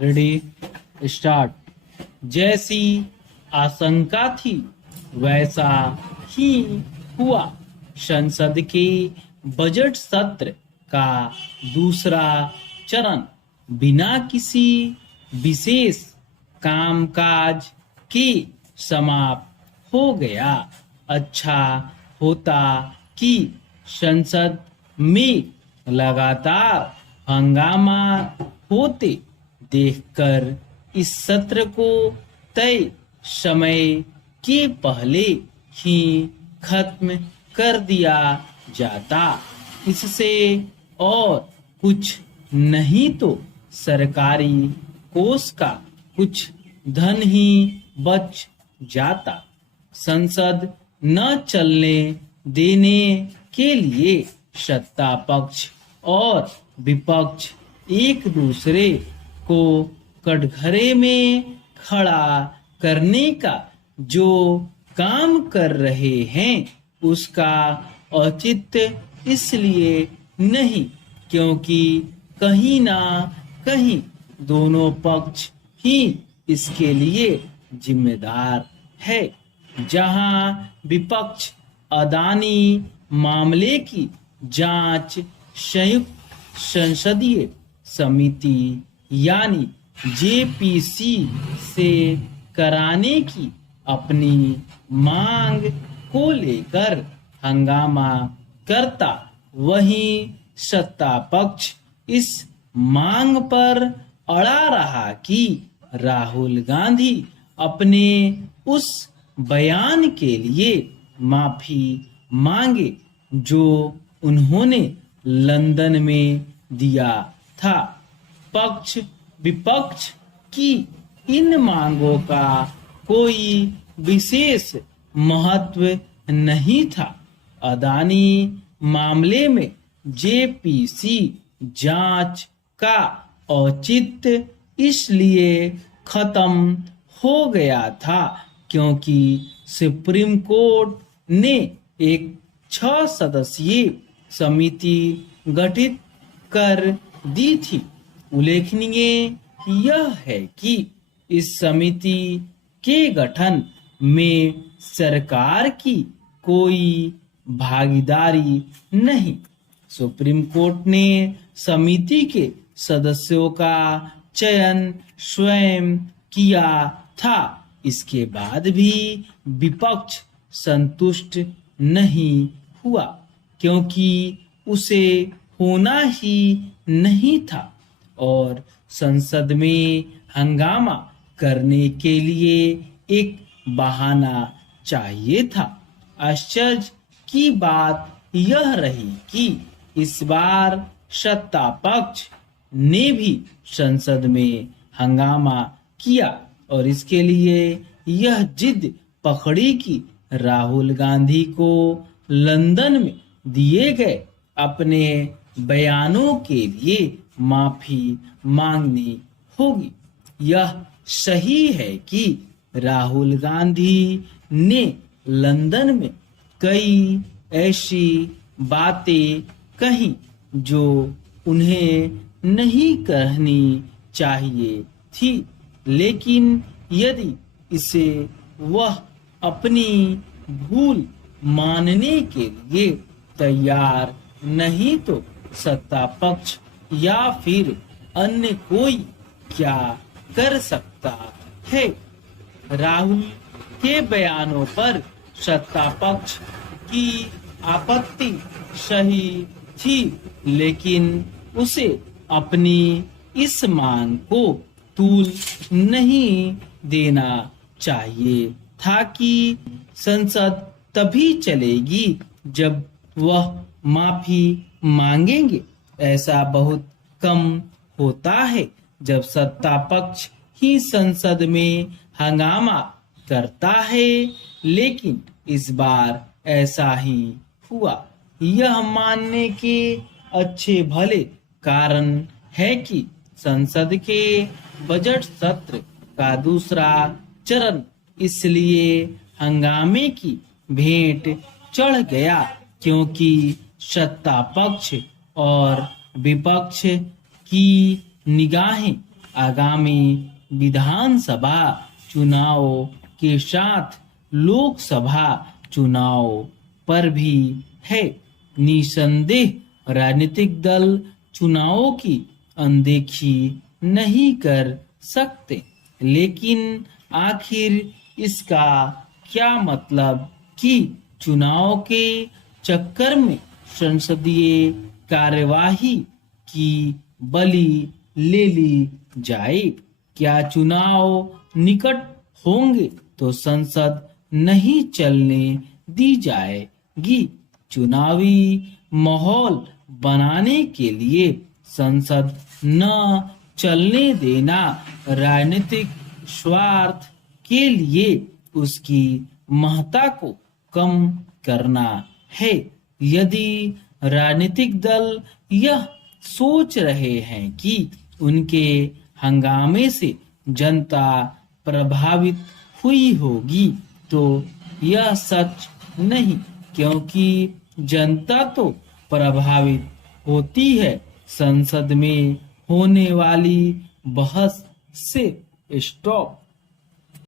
Ready start. जैसी आशंका थी वैसा ही हुआ। संसद के बजट सत्र का दूसरा चरण बिना किसी विशेष कामकाज के समाप्त हो गया। अच्छा होता कि संसद में लगातार हंगामा होते देखकर इस सत्र को तय समय के पहले ही खत्म कर दिया जाता। इससे और कुछ नहीं तो सरकारी कोष का कुछ धन ही बच जाता। संसद न चलने देने के लिए सत्ता पक्ष और विपक्ष एक दूसरे को कटघरे में खड़ा करने का जो काम कर रहे हैं उसका औचित्य इसलिए नहीं क्योंकि कहीं ना कहीं दोनों पक्ष ही इसके लिए जिम्मेदार है। जहां विपक्ष अदानी मामले की जांच संयुक्त संसदीय समिति यानी जेपीसी से कराने की अपनी मांग को लेकर हंगामा करता, वहीं सत्ता पक्ष इस मांग पर अड़ा रहा कि राहुल गांधी अपने उस बयान के लिए माफी मांगे जो उन्होंने लंदन में दिया था। पक्ष विपक्ष की इन मांगों का कोई विशेष महत्व नहीं था। अदानी मामले में जेपीसी जांच का औचित्य इसलिए खत्म हो गया था क्योंकि सुप्रीम कोर्ट ने एक 6 सदस्यीय समिति गठित कर दी थी। उल्लेखनीय यह है कि इस समिति के गठन में सरकार की कोई भागीदारी नहीं। सुप्रीम कोर्ट ने समिति के सदस्यों का चयन स्वयं किया था। इसके बाद भी विपक्ष संतुष्ट नहीं हुआ क्योंकि उसे होना ही नहीं था और संसद में हंगामा करने के लिए एक बहाना चाहिए था। आश्चर्य की बात यह रही कि इस बार सत्ता पक्ष ने भी संसद में हंगामा किया और इसके लिए यह जिद पकड़ी कि राहुल गांधी को लंदन में दिए गए अपने बयानों के लिए माफी मांगनी होगी। यह सही है कि राहुल गांधी ने लंदन में कई ऐसी बातें कही जो उन्हें नहीं कहनी चाहिए थी, लेकिन यदि इसे वह अपनी भूल मानने के लिए तैयार नहीं तो सत्ता पक्ष या फिर अन्य कोई क्या कर सकता है। राहुल के बयानों पर सत्ता पक्ष की आपत्ति सही थी, लेकिन उसे अपनी इस मांग को तूल नहीं देना चाहिए था कि संसद तभी चलेगी जब वह माफी मांगेंगे। ऐसा बहुत कम होता है जब सत्ता पक्ष ही संसद में हंगामा करता है, लेकिन इस बार ऐसा ही हुआ। यह मानने के अच्छे भले कारण है कि संसद के बजट सत्र का दूसरा चरण इसलिए हंगामे की भेंट चढ़ गया क्योंकि सत्ता पक्ष और विपक्ष की निगाहें आगामी विधानसभा चुनाव के साथ लोकसभा चुनाव पर भी है। निसंदेह राजनीतिक दल चुनावों की अनदेखी नहीं कर सकते, लेकिन आखिर इसका क्या मतलब कि चुनाव के चक्कर में संसदीय कार्यवाही की बलि ले ली जाए? क्या चुनाव निकट होंगे तो संसद नहीं चलने दी जाएगी? चुनावी माहौल बनाने के लिए संसद न चलने देना राजनीतिक स्वार्थ के लिए उसकी महत्ता को कम करना है। यदि राजनीतिक दल यह सोच रहे हैं कि उनके हंगामे से जनता प्रभावित हुई होगी, तो यह सच नहीं, क्योंकि जनता तो प्रभावित होती है। संसद में होने वाली बहस से स्टॉप